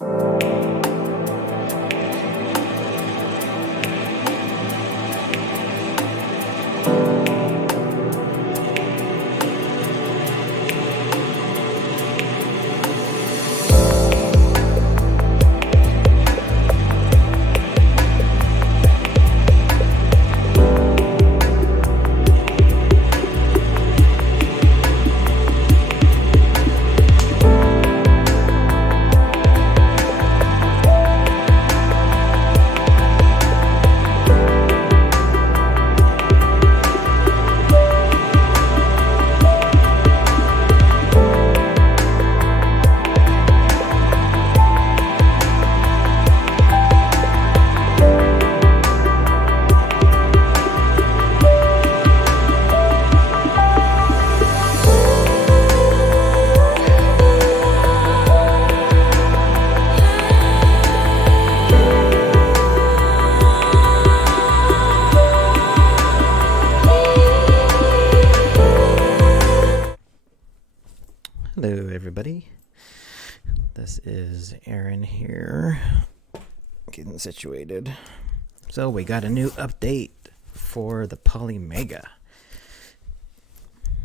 Hello everybody, this is Aaron here, getting situated. So we got a new update for the POLYMEGA.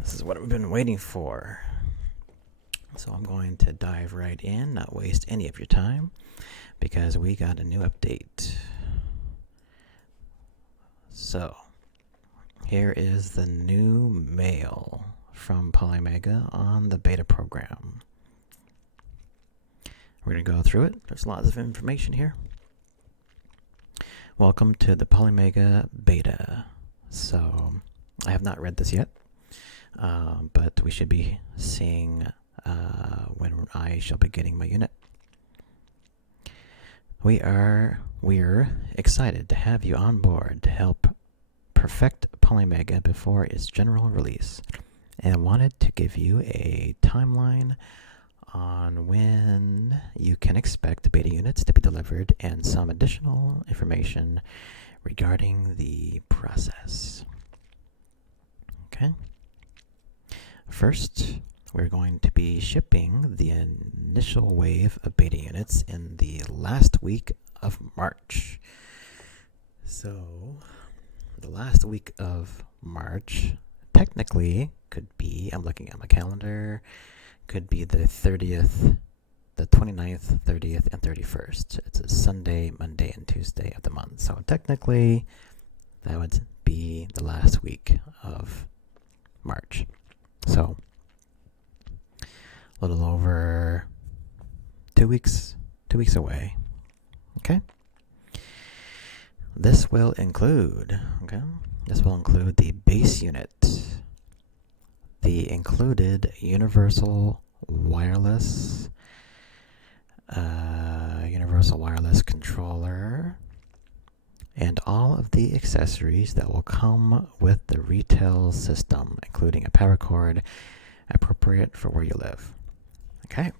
This is what I've been waiting for. So I'm going to dive right in, not waste any of your time, because we got a new update. So here is the new mail from POLYMEGA on the beta program. We're going to go through it. There's lots of information here. Welcome to the POLYMEGA beta. So I have not read this yet, but we should be seeing when I shall be getting my unit. We're excited to have you on board to help perfect POLYMEGA before its general release, and wanted to give you a timeline on when you can expect beta units to be delivered and some additional information regarding the process. Okay. First, we're going to be shipping the initial wave of beta units in the last week of March. So, the last week of March technically could be, I'm looking at my calendar, could be the 30th, the 29th, 30th, and 31st. It's a Sunday, Monday, and Tuesday of the month. So technically, that would be the last week of March. So, a little over 2 weeks away. Okay? This will include the base unit, the included universal wireless controller, and all of the accessories that will come with the retail system, including a power cord appropriate for where you live. Okay.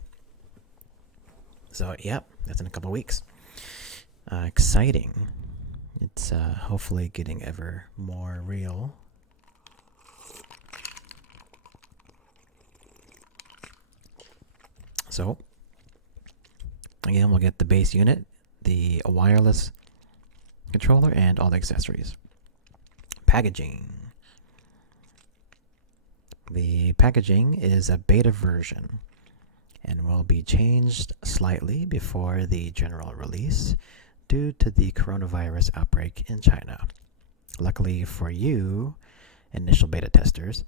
So, yep, that's in a couple weeks. Exciting. It's hopefully getting ever more real. So, again, we'll get the base unit, the wireless controller, and all the accessories. Packaging. The packaging is a beta version and will be changed slightly before the general release due to the coronavirus outbreak in China. Luckily for you, initial beta testers,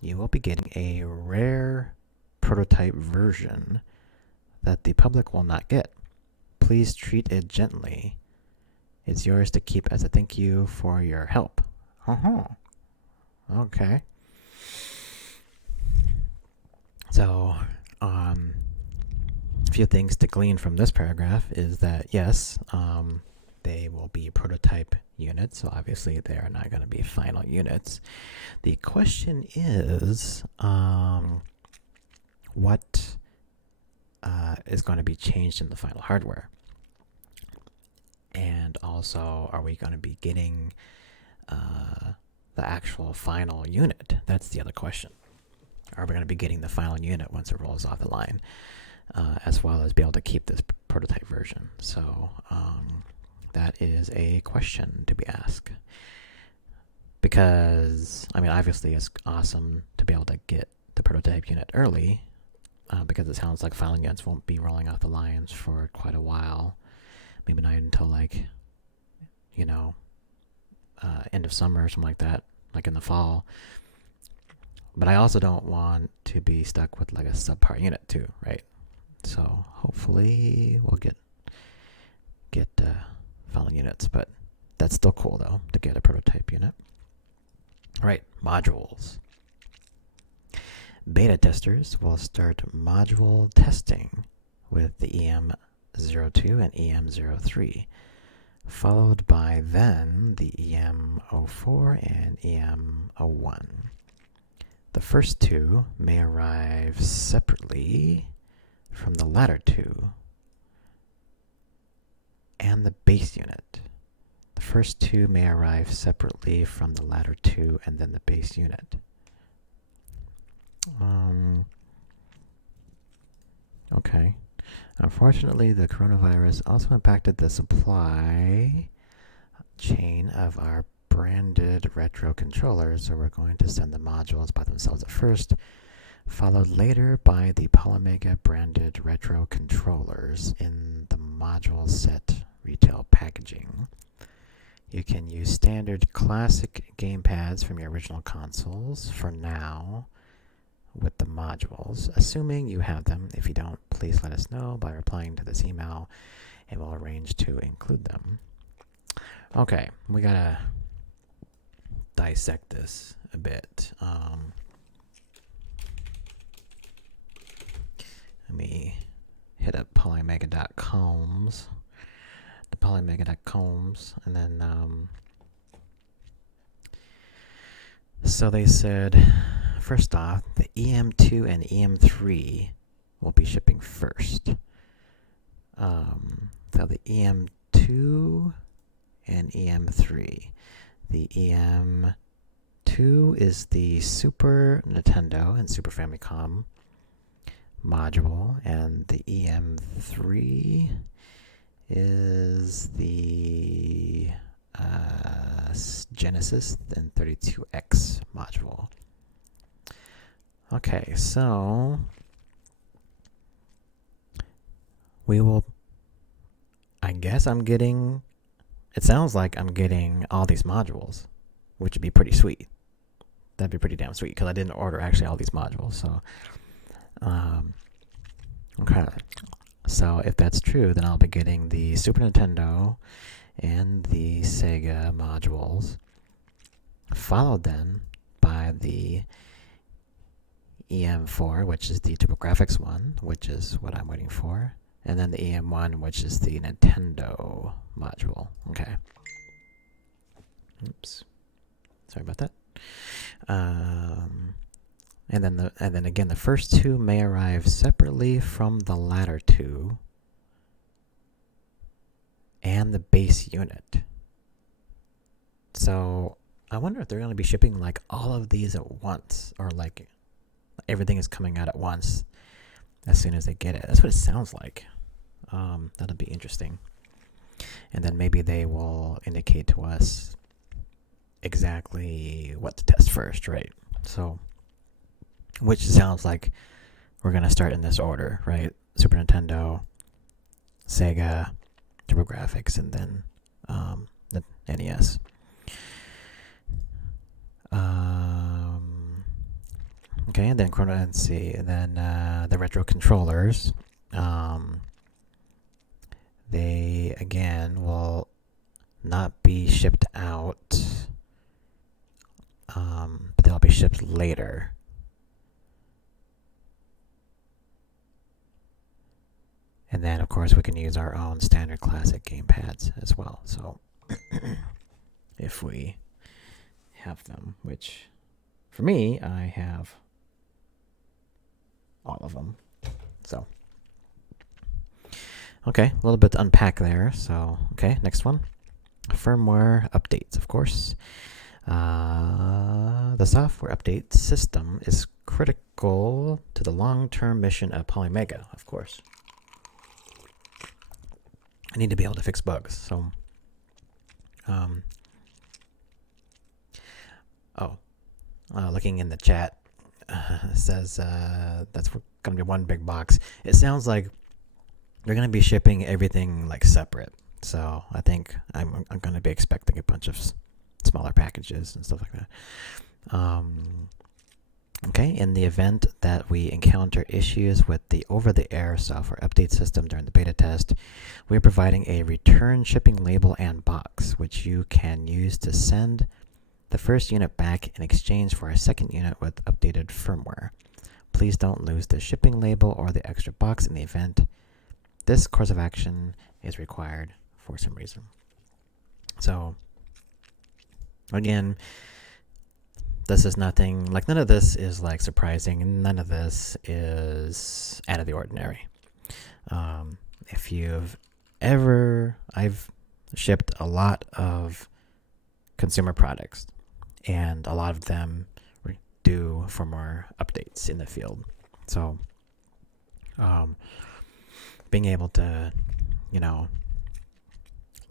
you will be getting a rare prototype version that the public will not get. Please treat it gently. It's yours to keep as a thank you for your help. Okay. So, a few things to glean from this paragraph is that, yes, they will be prototype units, so obviously they are not going to be final units. The question is, what is going to be changed in the final hardware? And also, are we going to be getting the actual final unit? That's the other question. Are we going to be getting the final unit once it rolls off the line? as well as be able to keep this prototype version. So that is a question to be asked. Because, I mean, obviously it's awesome to be able to get the prototype unit early, because it sounds like filing units won't be rolling off the lines for quite a while. Maybe not until like, end of summer or something like that, like in the fall. But I also don't want to be stuck with like a subpar unit too, right? So hopefully we'll get filing units, but that's still cool though to get a prototype unit. All right, modules. Beta testers will start module testing with the EM02 and EM03, followed by then the EM04 and EM01. The first two may arrive separately from the latter two and the base unit. The first two may arrive separately from the latter two and then the base unit. Okay. Unfortunately, the coronavirus also impacted the supply chain of our branded retro controllers, so we're going to send the modules by themselves at first, followed later by the POLYMEGA branded retro controllers in the module set retail packaging. You can use standard classic gamepads from your original consoles for now with the modules, assuming you have them. If you don't, please let us know by replying to this email and we'll arrange to include them. Okay, we gotta dissect this a bit. Let me hit up polymega.coms, the polymega.coms, and then so they said, first off, the EM2 and EM3 will be shipping first. So the EM2 and EM3. The EM2 is the Super Nintendo and Super Famicom module, and the EM3 is the Genesis and 32X module. Okay, so we will, I guess it sounds like I'm getting all these modules, which would be pretty sweet. That'd be pretty damn sweet, because I didn't order actually all these modules. So, okay. So if that's true, then I'll be getting the Super Nintendo and the Sega modules, followed then by the EM4, which is the TurboGrafx one, which is what I'm waiting for, and then the EM1, which is the Nintendo module. Okay. Oops. Sorry about that. And then again, the first two may arrive separately from the latter two and the base unit. So I wonder if they're going to be shipping like all of these at once, or like everything is coming out at once as soon as they get it. That's what it sounds like. That'll be interesting. And then maybe they will indicate to us exactly what to test first, right? So, which sounds like we're going to start in this order, right? Super Nintendo, Sega, TurboGrafx, and then the NES. Okay, and then the retro controllers. They again will not be shipped out, but they'll be shipped later. And then, of course, we can use our own standard classic gamepads as well. So, if we have them, which for me, I have all of them. So, okay, a little bit to unpack there. So, okay, next one. Firmware updates, of course. The software update system is critical to the long-term mission of POLYMEGA, of course. I need to be able to fix bugs, so... looking in the chat, says that's going to be one big box. It sounds like they're going to be shipping everything like separate. So I think I'm going to be expecting a bunch of smaller packages and stuff like that. Okay, in the event that we encounter issues with the over-the-air software update system during the beta test, we're providing a return shipping label and box, which you can use to send the first unit back in exchange for a second unit with updated firmware. Please don't lose the shipping label or the extra box in the event this course of action is required for some reason. So, again, this is nothing, like none of this is like surprising, and none of this is out of the ordinary. If you've ever, I've shipped a lot of consumer products, and a lot of them do firmware updates in the field. So, being able to,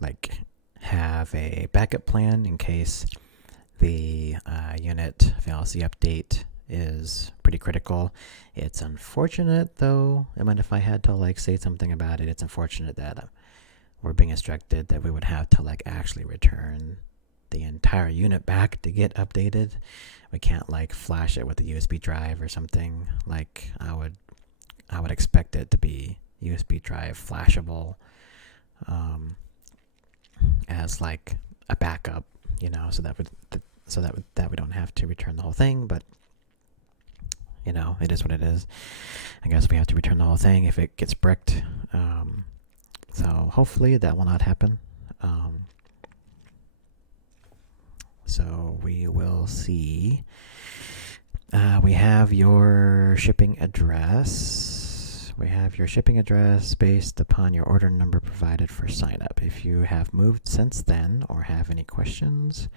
like have a backup plan in case the unit VLC update is pretty critical. It's unfortunate, though. I mean, if I had to like say something about it, it's unfortunate that we're being instructed that we would have to like actually return the entire unit back to get updated. We can't like flash it with a USB drive or something. Like I would expect it to be USB drive flashable as like a backup, so that we don't have to return the whole thing. But it is what it is. I guess we have to return the whole thing if it gets bricked. So hopefully that will not happen. So we will see. We have your shipping address. We have your shipping address based upon your order number provided for sign up. If you have moved since then or have any questions,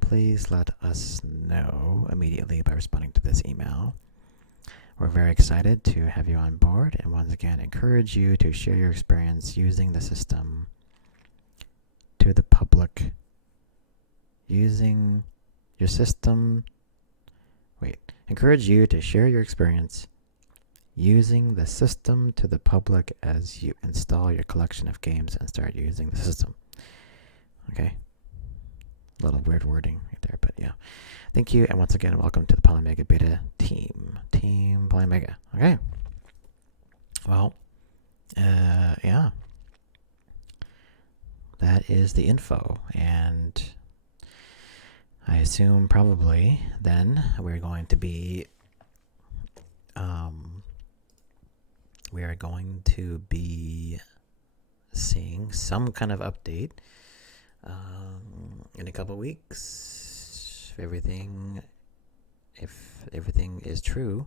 please let us know immediately by responding to this email. We're very excited to have you on board, and once again encourage you to share your experience using the system to the public. Encourage you to share your experience using the system to the public as you install your collection of games and start using the system. Okay. A little weird wording right there, but yeah. Thank you, and once again, welcome to the POLYMEGA beta team. Team POLYMEGA. Okay. Well, yeah. That is the info, and I assume probably then we're going to be seeing some kind of update in a couple weeks. If everything is true,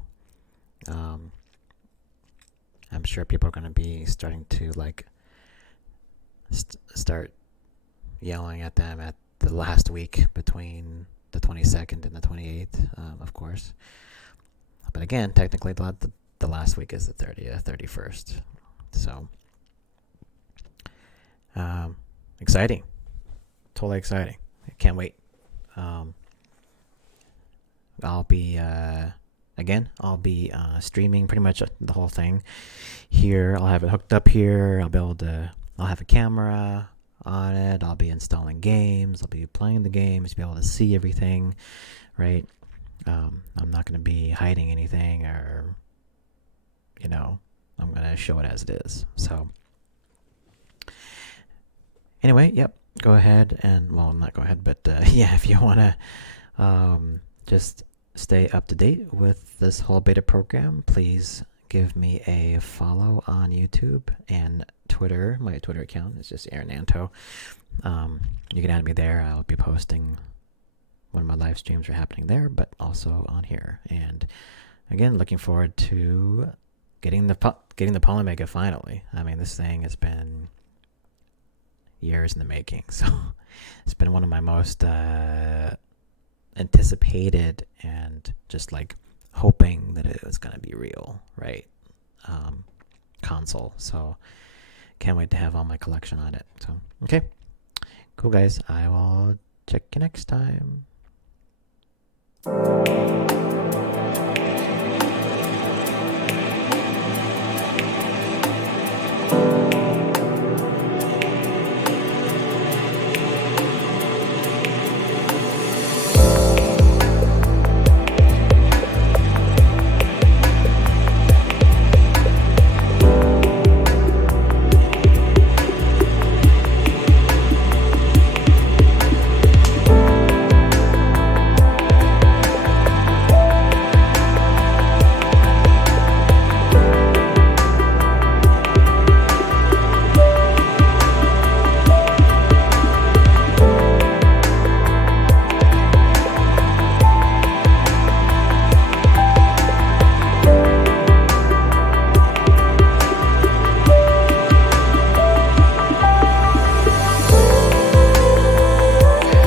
I'm sure people are going to be starting to like start yelling at them at the last week between the 22nd and the 28th, of course. But again, technically the last week is the 30th, 31st. So, exciting. Totally exciting. I can't wait. I'll be streaming pretty much the whole thing here. I'll have it hooked up here. I'll have a camera on it. I'll be installing games. I'll be playing the games, be able to see everything, right? I'm not going to be hiding anything, or I'm going to show it as it is. So anyway, yep, go ahead and, well, not go ahead, but yeah, if you want to just stay up to date with this whole beta program, please give me a follow on YouTube and Twitter. My Twitter account is just Aaron Anto. You can add me there. I'll be posting when my live streams are happening there, but also on here. And again, looking forward to getting the POLYMEGA finally. I mean, this thing has been years in the making, so it's been one of my most anticipated and just like hoping that it was going to be real, right? Console. So can't wait to have all my collection on it. So, okay. Cool, guys. I will check you next time.